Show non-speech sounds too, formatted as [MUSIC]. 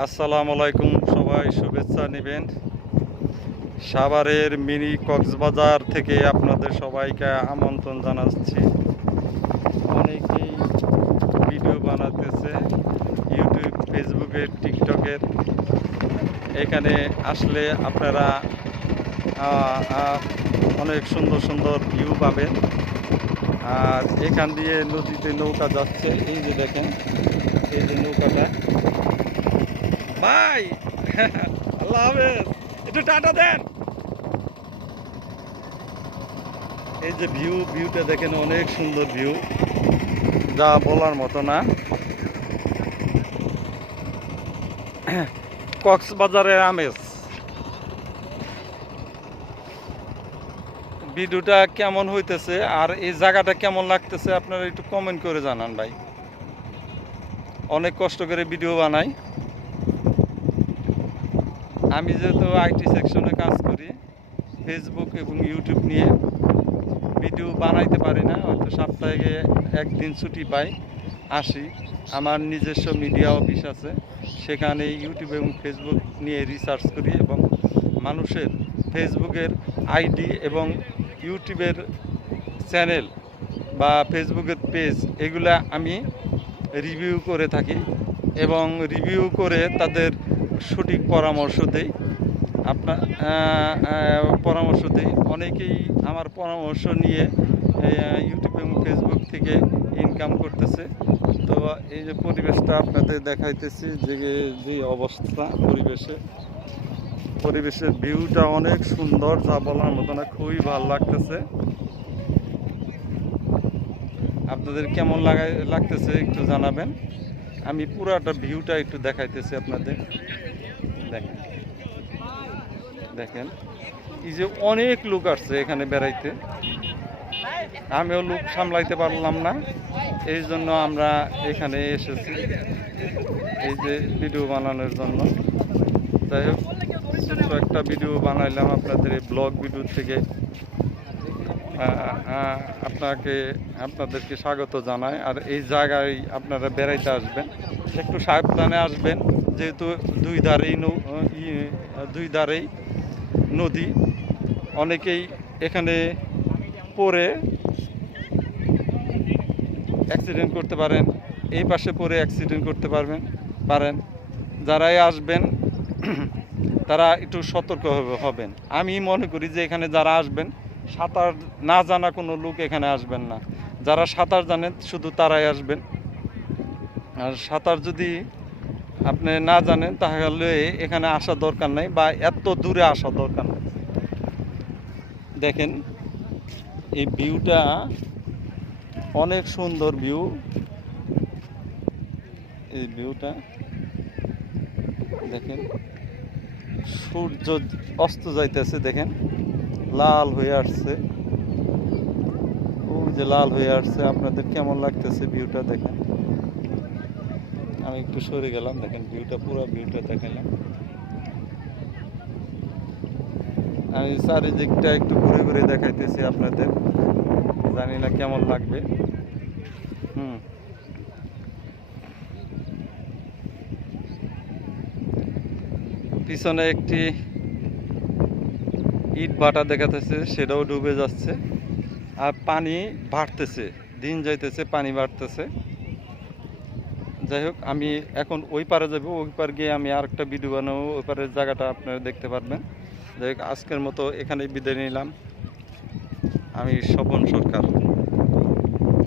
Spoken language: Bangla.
আসসালামু আলাইকুম, সবাই শুভেচ্ছা নেবেন। সাভারের মিনি কক্সবাজার থেকে আপনাদের সবাইকে আমন্ত্রণ জানাচ্ছি। অনেকেই ভিডিও বানাতেছে, ইউটিউব ফেসবুকের টিকটকের এখানে আসলে আপনারা অনেক সুন্দর সুন্দর ভিউ পাবেন। আর এখান দিয়ে নদীতে নৌকা যাচ্ছে, এই যে দেখেন, এই যে নৌকাটা। ভাই। আল্লাহ হাফেজ। একটু টাটা দেন। এই যে ভিউ ভিউটা দেখেন, অনেক সুন্দর ভিউ যা বলার মতো না। কক্সবাজারের আমেজ। ভিডিওটা কেমন হইতেছে আর এই জায়গাটা কেমন লাগতেছে আপনারা একটু কমেন্ট করে জানান ভাই। অনেক কষ্ট করে ভিডিও বানাই। আমি যেহেতু আইটি সেকশনে কাজ করি ফেসবুক এবং ইউটিউব নিয়ে ভিডিও বানাইতে পারি না, হয়তো সপ্তাহে একদিন ছুটি পাই, আসি। আমার নিজস্ব মিডিয়া অফিস আছে, সেখানে ইউটিউব এবং ফেসবুক নিয়ে রিসার্চ করি এবং মানুষের ফেসবুকের আইডি এবং ইউটিউবের চ্যানেল বা ফেসবুকের পেজ এগুলা আমি রিভিউ করে থাকি এবং রিভিউ করে তাদের সঠিক পরামর্শ দেই। আপনার পরামর্শ দেই। অনেকেই আমার পরামর্শ নিয়ে ইউটিউব এবং ফেসবুক থেকে ইনকাম করতেছে। তো এই যে পরিবেশটা আপনাদের দেখাইতেছি, যে যে অবস্থা পরিবেশে। পরিবেশের ভিউটা অনেক সুন্দর, যা বলার মতো না, খুবই ভালো লাগতেছে। আপনাদের কেমন লাগাই লাগতেছে একটু জানাবেন। আমি পুরাটা ভিউটা একটু দেখাইতেছি আপনাদের। দেখেন। দেখেন, এই যে অনেক লোক আসছে এখানে বেড়াইতে। আমিও লোক সামলাইতে পারলাম না, এই জন্য আমরা এখানে এসেছি, এই যে ভিডিও বানানোর জন্য। যাই হোক ছোট্ট একটা ভিডিও বানাইলাম আপনাদের এই ব্লগ ভিডিও থেকে। আপনাকে, আপনাদেরকে স্বাগত জানাই। আর এই জায়গায় আপনারা বেড়াইতে আসবেন, একটু সাবধানে আসবেন। যেহেতু দুই ধারেই নৌ দুই ধারেই নদী, অনেকেই এখানে পড়ে অ্যাক্সিডেন্ট করতে পারেন, এই পাশে পড়ে অ্যাক্সিডেন্ট করতে পারবেন, পারেন। যারাই আসবেন, [CLEARS THROAT] তারা একটু সতর্ক হবেন। আমি মনে করি যে এখানে যারা আসবেন, সাঁতার না জানা কোনো লোক এখানে আসবেন না। যারা সাঁতার জানেন, শুধু তারাই আসবেন। আর সাঁতার যদি আপনি না জানেন, তাহলে এখানে আসা দরকার নাই বা এত দূরে আসা দরকার নাই। দেখেন, এই ভিউটা অনেক সুন্দর ভিউ। এই ভিউটা, দেখেন, সূর্য অস্ত যাইতেছে, দেখেন, লাল হয়ে আসছে। ওই যে লাল হয়ে আসছে, আপনাদের কেমন লাগতেছে ভিউটা দেখেন? আমি একটু সরে গেলাম, দেখেন ভিউটা, পুরো ভিউটা দেখালাম। আমি চারিদিকটা একটু ঘুরে ঘুরে দেখাইতেছি আপনাদের। জানি না কেমন লাগবে। হুম। পিছনে একটি ইট ভাটা দেখাতেছে, সেটাও ডুবে যাচ্ছে। আর পানি বাড়তেছে, দিন যাইতেছে, পানি বাড়তেছে। যাই হোক, আমি এখন ওই পারে যাব, ওই পার গিয়ে আমি আরেকটা ভিডিও বানাবো, ওই পারের জায়গাটা আপনারা দেখতে পারবেন। যাই হোক, আজকের মতো এখানেই বিদায় নিলাম। আমি স্বপন সরকার।